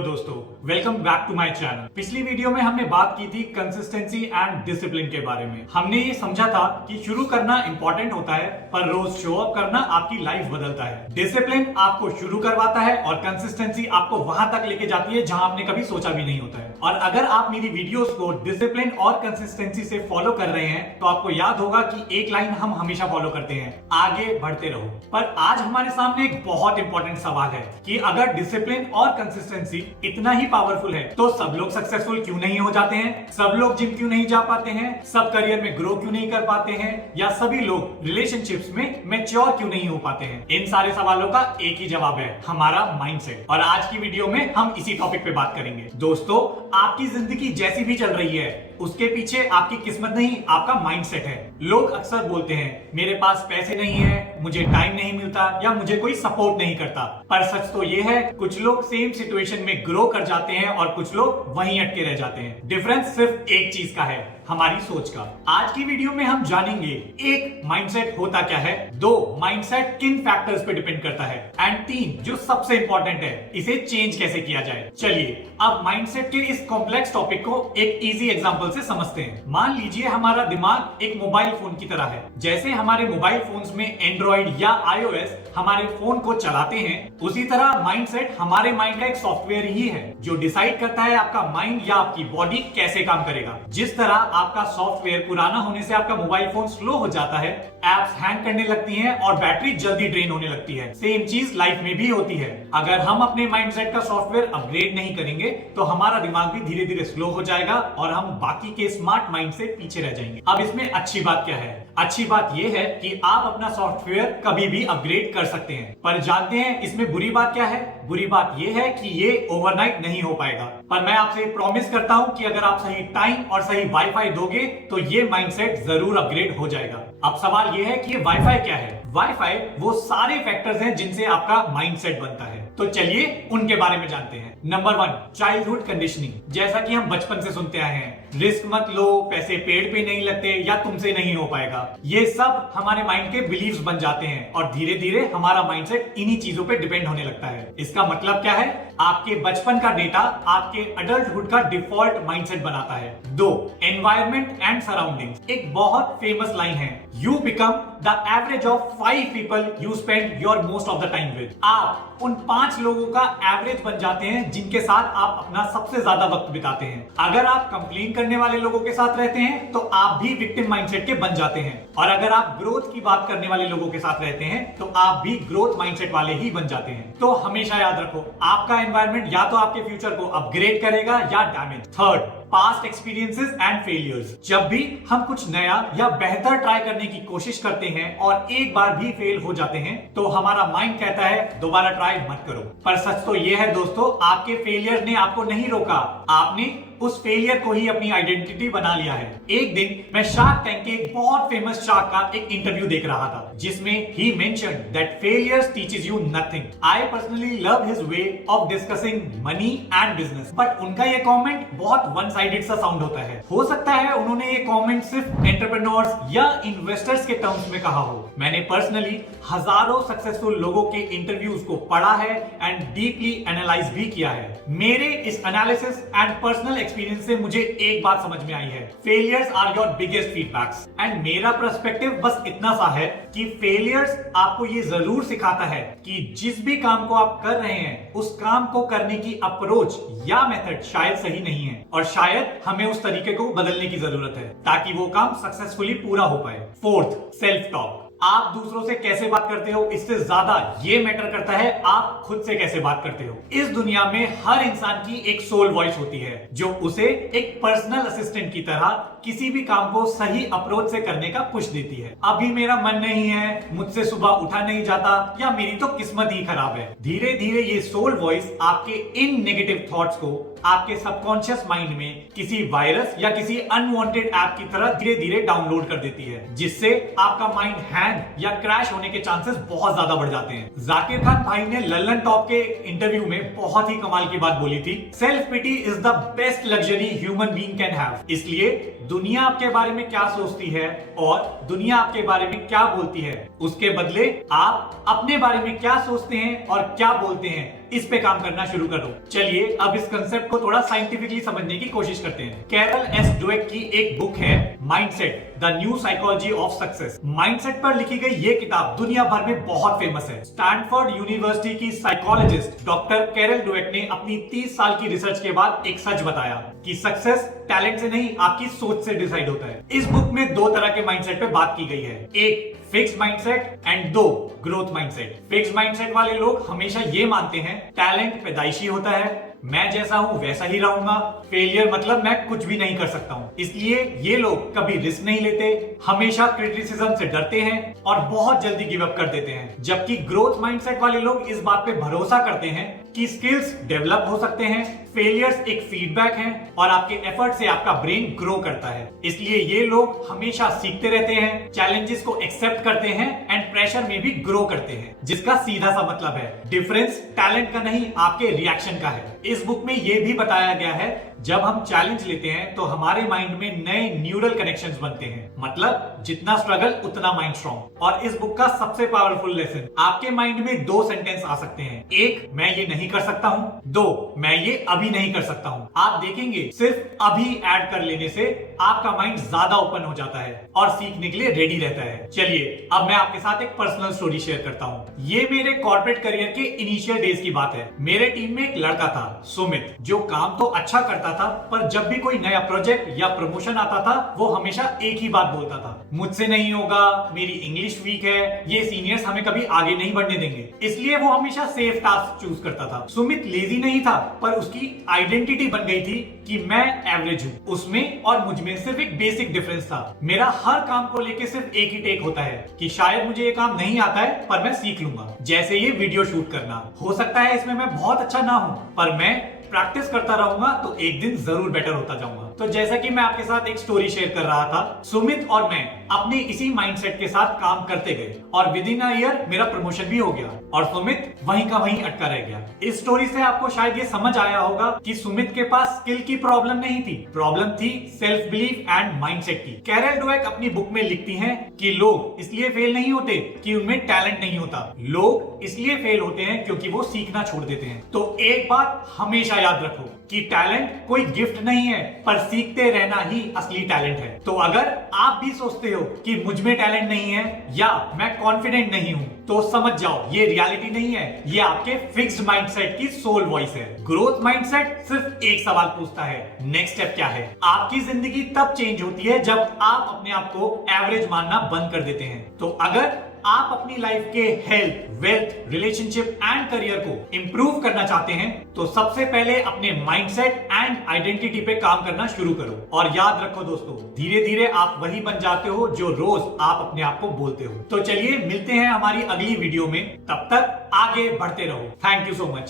दोस्तों, welcome back to my channel. पिछली video में हमने बात की थी कंसिस्टेंसी एंड डिसिप्लिन के बारे में। हमने ये समझा था कि शुरू करना इंपॉर्टेंट होता है, पर रोज शो अप करना आपकी लाइफ बदलता है। डिसिप्लिन आपको शुरू करवाता है और कंसिस्टेंसी आपको वहां तक लेके जाती है जहां आपने कभी सोचा भी नहीं होता है। और अगर आप मेरी वीडियोस को डिसिप्लिन और कंसिस्टेंसी से फॉलो कर रहे हैं तो आपको याद होगा कि एक लाइन हम हमेशा फॉलो करते हैं, आगे बढ़ते रहो। पर आज हमारे सामने एक बहुत इंपॉर्टेंट सवाल है कि अगर डिसिप्लिन और कंसिस्टेंसी इतना ही पावरफुल है तो सब लोग सक्सेसफुल क्यों नहीं हो जाते हैं, सब लोग जिम क्यों नहीं जा पाते हैं, सब करियर में ग्रो क्यों नहीं कर पाते हैं, या सभी लोग रिलेशनशिप्स में मैच्योर क्यों नहीं हो पाते हैं। इन सारे सवालों का एक ही जवाब है, हमारा माइंडसेट। और आज की वीडियो में हम इसी टॉपिक पे बात करेंगे। दोस्तों, आपकी जिंदगी जैसी भी चल रही है उसके पीछे आपकी किस्मत नहीं, आपका माइंडसेट है। लोग अक्सर बोलते हैं मेरे पास पैसे नहीं है, मुझे टाइम नहीं मिलता, या मुझे कोई सपोर्ट नहीं करता। पर सच तो ये है, कुछ लोग सेम सिचुएशन में ग्रो कर जाते हैं और कुछ लोग वहीं अटके रह जाते हैं। डिफरेंस सिर्फ एक चीज का है, हमारी सोच का। आज की वीडियो में हम जानेंगे एक, माइंडसेट होता क्या है, दो, माइंडसेट किन फैक्टर्स पे डिपेंड करता है, एंड तीन, जो सबसे इंपॉर्टेंट है, इसे चेंज कैसे किया जाए। चलिए अब माइंडसेट के इस कॉम्प्लेक्स टॉपिक को एक इजी एग्जांपल से समझते हैं। मान लीजिए हमारा दिमाग एक मोबाइल फोन की तरह है। जैसे हमारे मोबाइल फोन्स में एंड्रॉइड या iOS हमारे फोन को चलाते हैं, उसी तरह माइंडसेट हमारे माइंड का एक सॉफ्टवेयर ही है जो डिसाइड करता है आपका माइंड या आपकी बॉडी कैसे काम करेगा। जिस तरह आपका सॉफ्टवेयर पुराना होने से आपका मोबाइल फोन स्लो हो जाता है, एप्स हैंग करने लगती हैं और बैटरी जल्दी ड्रेन होने लगती है, सेम चीज लाइफ में भी होती है। अगर हम अपने माइंडसेट का सॉफ्टवेयर अपग्रेड नहीं करेंगे तो हमारा दिमाग भी धीरे धीरे स्लो हो जाएगा और हम बाकी के स्मार्ट माइंड से पीछे रह जाएंगे। अब इसमें अच्छी बात क्या है? अच्छी बात यह है कि आप अपना सॉफ्टवेयर कभी भी अपग्रेड कर सकते हैं। पर जानते हैं इसमें बुरी बात क्या है? बुरी बात यह है कि ये ओवरनाइट नहीं हो पाएगा। पर मैं आपसे प्रॉमिस करता हूं कि अगर आप सही टाइम और सही वाईफाई दोगे तो ये माइंडसेट जरूर अपग्रेड हो जाएगा। अब सवाल यह है कि ये वाईफाई क्या है? वाईफाई वो सारे फैक्टर्स हैं जिनसे आपका माइंडसेट बनता है। तो चलिए उनके बारे में जानते हैं। Number 1, childhood conditioning. जैसा कि हम बचपन से सुनते आए हैं, रिस्क मत लो, पैसे पेड़ पे नहीं लगते, या तुमसे नहीं हो पाएगा। ये सब हमारे माइंड के बिलीव्स बन जाते हैं और धीरे धीरे हमारा माइंडसेट इन्हीं चीजों पे डिपेंड होने लगता है। इसका मतलब क्या है? आपके बचपन का डेटा आपके अडल्टहुड का डिफॉल्ट माइंडसेट बनाता है। 2, एनवायरमेंट एंड सराउंडिंग्स। एक बहुत फेमस लाइन है, you become the average of 5 people you spend your most of the time with. आप उन 5 लोगों का एवरेज बन जाते हैं जिनके साथ आप अपना सबसे ज्यादा वक्त बिताते हैं। अगर आप कंप्लेन करने वाले लोगों के साथ रहते हैं तो आप भी विक्टिम माइंडसेट के बन जाते हैं, और अगर आप ग्रोथ की बात करने वाले लोगों के साथ रहते हैं तो आप भी ग्रोथ माइंडसेट वाले ही बन जाते हैं। तो हमेशा याद रखो, आपका एनवायरनमेंट या तो आपके फ्यूचर को अपग्रेड करेगा या damage. Third, past experiences and failures. जब भी हम कुछ नया या बेहतर ट्राई करने की कोशिश करते हैं और एक बार भी फेल हो जाते हैं तो हमारा माइंड कहता है दोबारा ट्राई मत करो। पर सच तो यह है दोस्तों, आपके फेलियर ने आपको नहीं रोका, आपने उस फेलियर को ही अपनी आइडेंटिटी बना लिया है। एक दिन मैं शार्क टैंक के एक बहुत फेमस शार्क का एक इंटरव्यू देख रहा था जिसमें he mentioned that failures teaches you nothing. I personally love his way of discussing money and business. But उनका ये कमेंट बहुत वन साइडेड सा साउंड होता है। हो सकता है उन्होंने ये कमेंट सिर्फ एंटरप्रेन्योर्स या इन्वेस्टर्स के टर्म्स में कहा हो। मैंने पर्सनली हजारों सक्सेसफुल लोगों के इंटरव्यूज को पढ़ा है एंड डीपली एनालाइज भी किया है। मेरे इस एनालिसिस एंड पर्सनल एक्सपीरियंस से मुझे एक बात समझ में आई है, failures are your biggest feedbacks. And मेरा पर्सपेक्टिव बस इतना सा है कि फेलियर्स आपको ये जरूर सिखाता है कि जिस भी काम को आप कर रहे हैं उस काम को करने की अप्रोच या मेथड शायद सही नहीं है, और शायद हमें उस तरीके को बदलने की जरूरत है ताकि वो काम सक्सेसफुली पूरा हो पाए। Fourth, self talk. आप दूसरों से कैसे बात करते हो इससे ज्यादा ये मैटर करता है आप खुद से कैसे बात करते हो। इस दुनिया में हर इंसान की एक सोल वॉइस होती है जो उसे एक पर्सनल असिस्टेंट की तरह किसी भी काम को सही अप्रोच से करने का पुश देती है। अभी मेरा मन नहीं है, मुझसे सुबह उठा नहीं जाता, या मेरी तो किस्मत ही खराब है। धीरे धीरे ये सोल वॉइस आपके इन नेगेटिव थॉट्स को आपके सबकॉन्शियस माइंड में किसी वायरस या किसी अनवांटेड ऐप की तरह धीरे धीरे डाउनलोड कर देती है, जिससे आपका माइंड हैंग या क्रैश होने के चांसेस बहुत ज्यादा बढ़ जाते हैं। जाकिर खान भाई ने लल्लन टॉप के इंटरव्यू में बहुत ही कमाल की बात बोली थी, self pity is the best luxury human being can have. इसलिए दुनिया आपके बारे में क्या सोचती है और दुनिया आपके बारे में क्या बोलती है, उसके बदले आप अपने बारे में क्या सोचते हैं और क्या बोलते हैं इस पे काम करना शुरू करो। चलिए अब इस कंसेप्ट को थोड़ा साइंटिफिकली समझने की कोशिश करते हैं। कैरल एस ड्वेक की एक बुक है mindset, the new psychology of success. Mindset पर लिखी गई ये किताब दुनिया भर में बहुत फेमस है। स्टैनफोर्ड यूनिवर्सिटी की साइकोलॉजिस्ट डॉक्टर कैरल ड्वेक ने अपनी 30 साल की रिसर्च के बाद एक सच बताया कि सक्सेस टैलेंट से नहीं आपकी सोच से डिसाइड होता है। इस बुक में दो तरह के माइंडसेट पे बात की गई है, एक फिक्स्ड माइंडसेट एंड दो ग्रोथ माइंडसेट। फिक्स्ड माइंडसेट वाले लोग हमेशा ये मानते हैं टैलेंट पैदाइशी होता है, मैं जैसा हूं वैसा ही रहूंगा, फेलियर मतलब मैं कुछ भी नहीं कर सकता हूं। इसलिए ये लोग कभी रिस्क नहीं लेते, हमेशा क्रिटिसिज्म से डरते हैं और बहुत जल्दी गिव अप कर देते हैं। जबकि ग्रोथ माइंडसेट वाले लोग इस बात पे भरोसा करते हैं कि स्किल्स डेवलप हो सकते हैं, फेलियर्स एक फीडबैक है और आपके एफर्ट से आपका ब्रेन ग्रो करता है। इसलिए ये लोग हमेशा सीखते रहते हैं, चैलेंजेस को एक्सेप्ट करते हैं एंड प्रेशर में भी ग्रो करते हैं, जिसका सीधा सा मतलब है डिफरेंस टैलेंट का नहीं आपके रिएक्शन का है। इस बुक में यह भी बताया गया है जब हम चैलेंज लेते हैं तो हमारे माइंड में नए न्यूरल कनेक्शंस बनते हैं, मतलब जितना स्ट्रगल उतना माइंड स्ट्रॉन्ग। और इस बुक का सबसे पावरफुल लेसन, आपके माइंड में दो सेंटेंस आ सकते हैं, एक मैं ये नहीं कर सकता हूं, दो मैं ये अभी नहीं कर सकता हूं। आप देखेंगे सिर्फ अभी ऐड कर लेने से आपका माइंड ज्यादा ओपन हो जाता है और सीखने के लिए रेडी रहता है। चलिए अब मैं आपके साथ एक पर्सनल स्टोरी शेयर करता हूं। ये मेरे कॉर्पोरेट करियर के इनिशियल डेज की बात है। मेरे टीम में एक लड़का था सुमित, जो काम तो अच्छा करता था, पर जब भी कोई नया प्रोजेक्ट या प्रमोशन आता था वो हमेशा एक ही बात बोलता था, मुझसे नहीं होगा, मेरी इंग्लिश वीक है, ये सीनियर्स हमें कभी आगे नहीं बढ़ने देंगे। इसलिए वो हमेशा सेफ टास्क चूज करता था। सुमित लेजी नहीं था, पर उसकी आइडेंटिटी बन गई थी कि मैं एवरेज हूं। उसमें और मुझ में सिर्फ एक बेसिक डिफरेंस था, मेरा हर काम को लेके सिर्फ एक ही टेक होता है कि शायद मुझे ये काम नहीं आता है पर मैं सीख लूंगा। जैसे ये वीडियो शूट करना, हो सकता है इसमें मैं बहुत अच्छा ना हूं, पर मैं प्रैक्टिस करता रहूंगा तो एक दिन जरूर बेटर होता जाऊंगा। तो जैसा कि मैं आपके साथ एक स्टोरी शेयर कर रहा था, सुमित और मैं अपने इसी माइंडसेट के साथ काम करते गए और विद इन अ ईयर मेरा प्रमोशन भी हो गया और सुमित वहीं का वहीं अटका रह गया। इस स्टोरी से आपको शायद ये समझ आया होगा कि सुमित के पास स्किल की प्रॉब्लम नहीं थी, प्रॉब्लम थी सेल्फ बिलीफ एंड माइंडसेट की। कैरल ड्वेक अपनी बुक में लिखती हैं कि लोग इसलिए फेल नहीं होते कि उनमें टैलेंट नहीं होता, लोग इसलिए फेल होते हैं क्योंकि वो सीखना छोड़ देते हैं। तो एक बात हमेशा याद रखो कि टैलेंट कोई गिफ्ट नहीं है, पर सीखते रहना ही असली टैलेंट है। तो अगर आप भी सोचते हो कि मुझ में टैलेंट नहीं है या मैं कॉन्फिडेंट नहीं हूं, तो समझ जाओ ये रियलिटी नहीं है, ये आपके फिक्स्ड माइंडसेट की सोल वॉइस है। ग्रोथ माइंडसेट सिर्फ एक सवाल पूछता है, नेक्स्ट स्टेप क्या है। आपकी जिंदगी तब चेंज होती है जब आप अपने आप को एवरेज मानना बंद कर देते हैं। तो अगर आप अपनी लाइफ के health, wealth, relationship and career को इंप्रूव करना चाहते हैं तो सबसे पहले अपने माइंडसेट एंड आइडेंटिटी पे काम करना शुरू करो। और याद रखो दोस्तों, धीरे धीरे आप वही बन जाते हो जो रोज आप अपने आप को बोलते हो। तो चलिए मिलते हैं हमारी अगली वीडियो में, तब तक आगे बढ़ते रहो। Thank you so much.